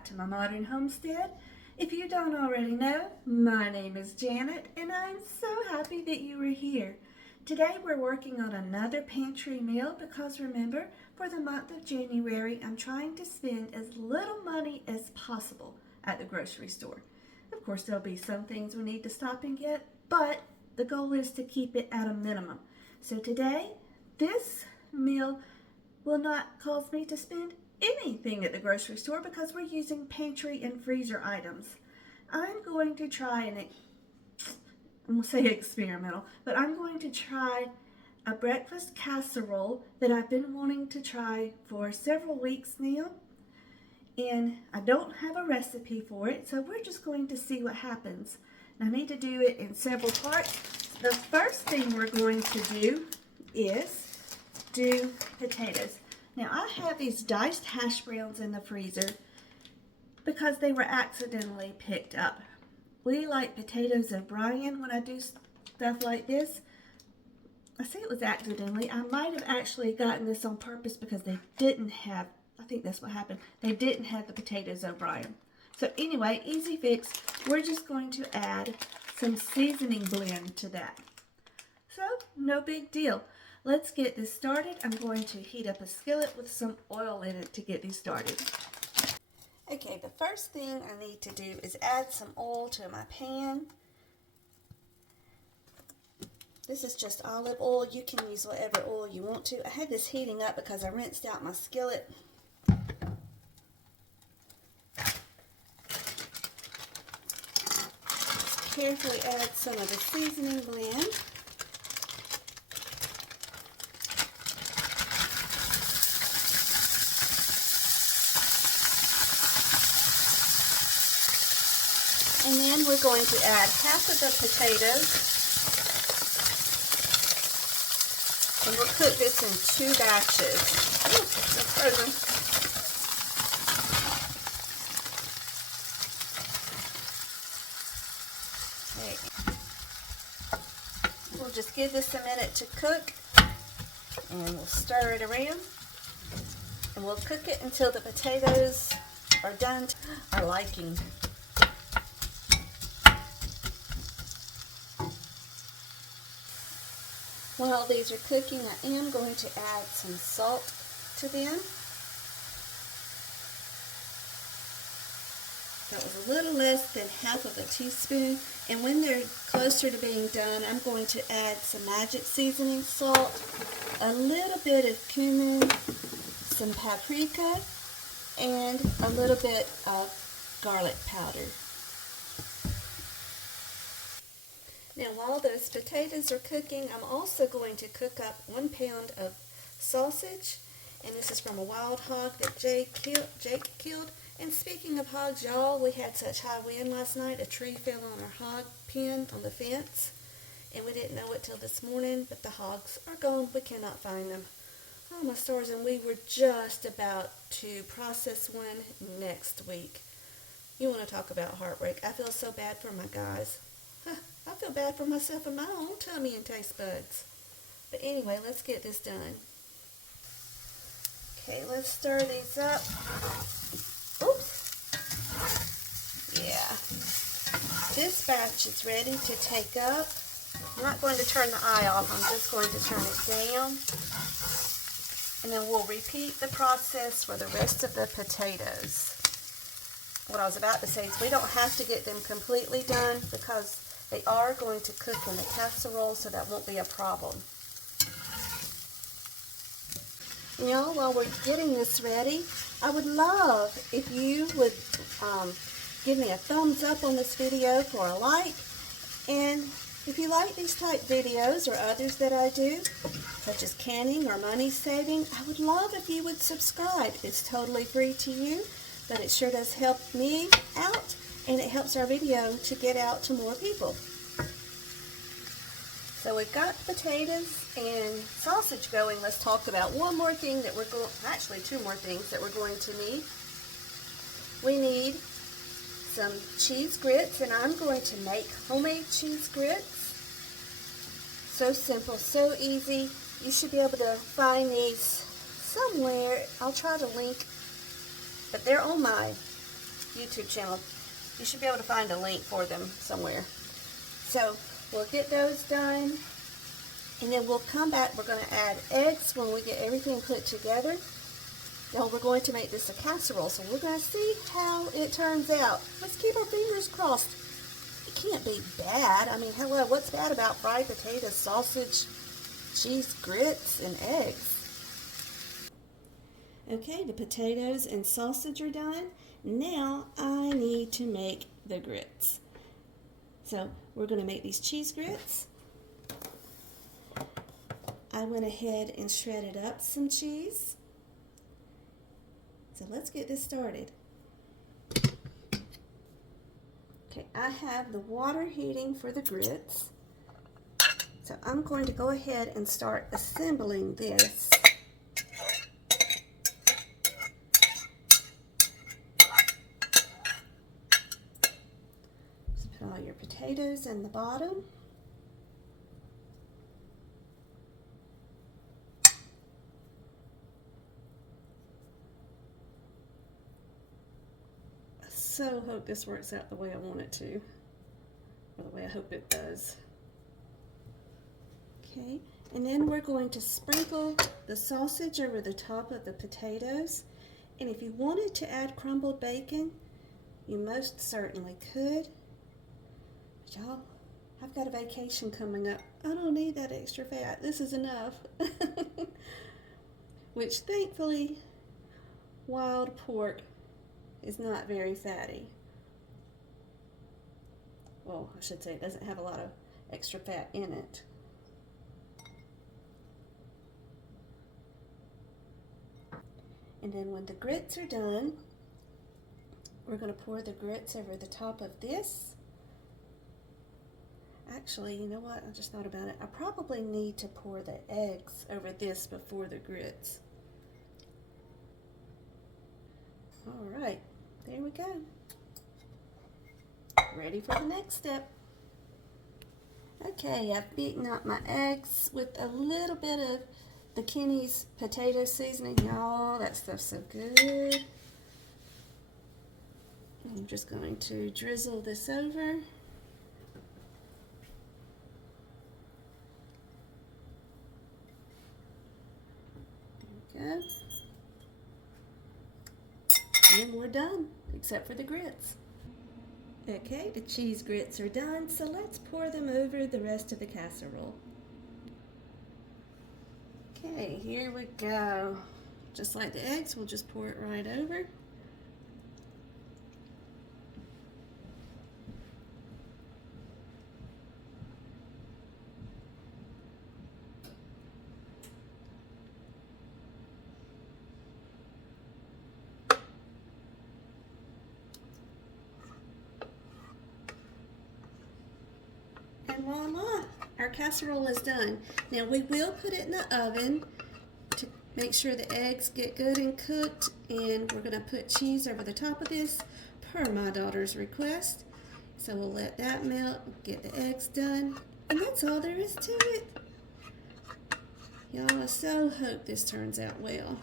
back to my modern homestead. If you don't already know, my name is Janet and I'm so happy that you are here. Today we're working on another pantry meal because remember, for the month of January, I'm trying to spend as little money as possible at the grocery store. Of course, there'll be some things we need to stop and get, but the goal is to keep it at a minimum. So today, this meal will not cause me to spend anything at the grocery store because we're using pantry and freezer items. I'm going to try I'm going to say experimental, but I'm going to try a breakfast casserole that I've been wanting to try for several weeks now. And I don't have a recipe for it, so we're just going to see what happens. And I need to do it in several parts. The first thing we're going to do is do potatoes. Now I have these diced hash browns in the freezer because they were accidentally picked up. We like potatoes O'Brien when I do stuff like this. I say it was accidentally. I might have actually gotten this on purpose because they didn't have, I think that's what happened. They didn't have the potatoes O'Brien. So anyway, easy fix. We're just going to add some seasoning blend to that. So no big deal. Let's get this started. I'm going to heat up a skillet with some oil in it to get these started. Okay, the first thing I need to do is add some oil to my pan. This is just olive oil. You can use whatever oil you want to. I had this heating up because I rinsed out my skillet. Just carefully add some of the seasoning blend. And then we're going to add half of the potatoes. And we'll cook this in 2 batches. Ooh, it's frozen. Okay. We'll just give this a minute to cook. And we'll stir it around. And we'll cook it until the potatoes are done to our liking. While these are cooking, I am going to add some salt to them. That was a little less than half of a teaspoon. And when they're closer to being done, I'm going to add some magic seasoning salt, a little bit of cumin, some paprika, and a little bit of garlic powder. Now while those potatoes are cooking, I'm also going to cook up 1 pound of sausage. And this is from a wild hog that Jake killed. And speaking of hogs, y'all, we had such high wind last night. A tree fell on our hog pen on the fence. And we didn't know it till this morning, but the hogs are gone. We cannot find them. Oh my stars, and we were just about to process one next week. You want to talk about heartbreak. I feel so bad for my guys. I feel bad for myself and my own tummy and taste buds. But anyway, let's get this done. Okay, let's stir these up. Oops. Yeah. This batch is ready to take up. I'm not going to turn the eye off. I'm just going to turn it down. And then we'll repeat the process for the rest of the potatoes. What I was about to say is we don't have to get them completely done because they are going to cook in the casserole, so that won't be a problem. You know, while we're getting this ready, I would love if you would give me a thumbs up on this video for a like. And if you like these type videos or others that I do, such as canning or money saving, I would love if you would subscribe. It's totally free to you, but it sure does help me out. And it helps our video to get out to more people. So we've got potatoes and sausage going. Let's talk about one more thing that actually 2 more things that we're going to need. We need some cheese grits, and I'm going to make homemade cheese grits. So simple, so easy. You should be able to find these somewhere. I'll try to link, but they're on my YouTube channel. You should be able to find a link for them somewhere. So we'll get those done, and then we'll come back. We're going to add eggs when we get everything put together. Now we're going to make this a casserole, so we're going to see how it turns out. Let's keep our fingers crossed. It can't be bad. I mean, hello, what's bad about fried potatoes, sausage, cheese, grits, and eggs? Okay, the potatoes and sausage are done. Now I need to make the grits. So we're going to make these cheese grits. I went ahead and shredded up some cheese. So let's get this started. Okay, I have the water heating for the grits. So I'm going to go ahead and start assembling this. Just put all your potatoes in the bottom. So hope this works out the way I want it to, or the way I hope it does. Okay, and then we're going to sprinkle the sausage over the top of the potatoes. And if you wanted to add crumbled bacon, you most certainly could. But y'all, I've got a vacation coming up. I don't need that extra fat. This is enough. Which thankfully, wild pork is not very fatty. Well, I should say it doesn't have a lot of extra fat in it. And then when the grits are done, we're going to pour the grits over the top of this. Actually, you know what? I just thought about it. I probably need to pour the eggs over this before the grits. All right. There we go. Ready for the next step. Okay, I've beaten up my eggs with a little bit of the Kenny's potato seasoning. Y'all, that stuff's so good. I'm just going to drizzle this over. There we go. And we're done, except for the grits. Okay, the cheese grits are done, so let's pour them over the rest of the casserole. Okay, here we go. Just like the eggs, we'll just pour it right over. And voila, our casserole is done. Now we will put it in the oven to make sure the eggs get good and cooked, and we're going to put cheese over the top of this per my daughter's request. So we'll let that melt, get the eggs done, and that's all there is to it. Y'all, I so hope this turns out well.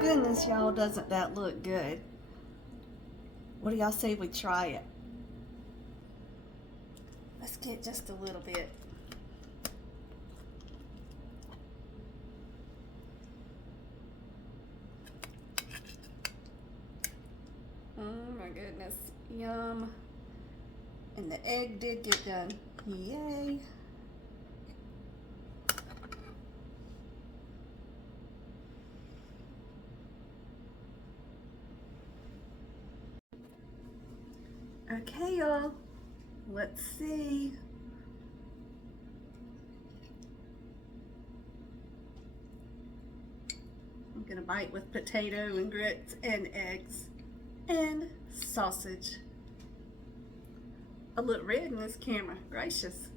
Goodness, y'all, doesn't that look good? What do y'all say we try it? Let's get just a little bit. Oh my goodness, yum. And the egg did get done. Yay. Okay, y'all, let's see. I'm gonna bite with potato and grits and eggs and sausage. I look red in this camera, gracious.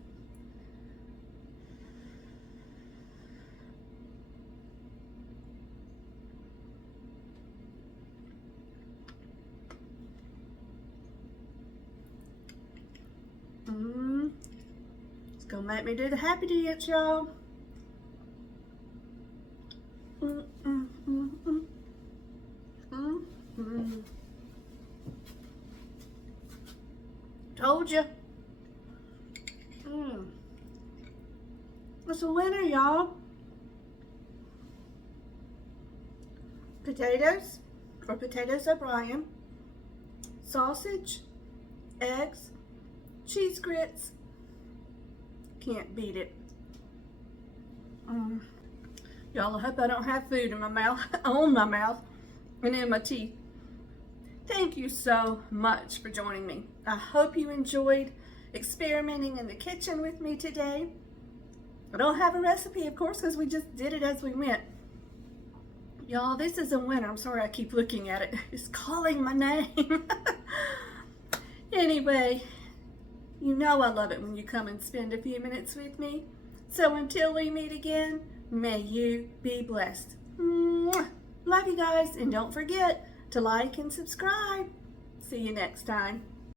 It's gonna make me do the happy dance, y'all. Told you. It's a winner, y'all. Potatoes, or potatoes O'Brien, sausage, eggs, cheese grits. Can't beat it. Y'all, I hope I don't have food in my mouth, on my mouth, and in my teeth. Thank you so much for joining me. I hope you enjoyed experimenting in the kitchen with me today. I don't have a recipe, of course, because we just did it as we went. Y'all, this is a winner. I'm sorry I keep looking at it. It's calling my name. Anyway, you know I love it when you come and spend a few minutes with me. So until we meet again, may you be blessed. Mwah. Love you guys, and don't forget to like and subscribe. See you next time.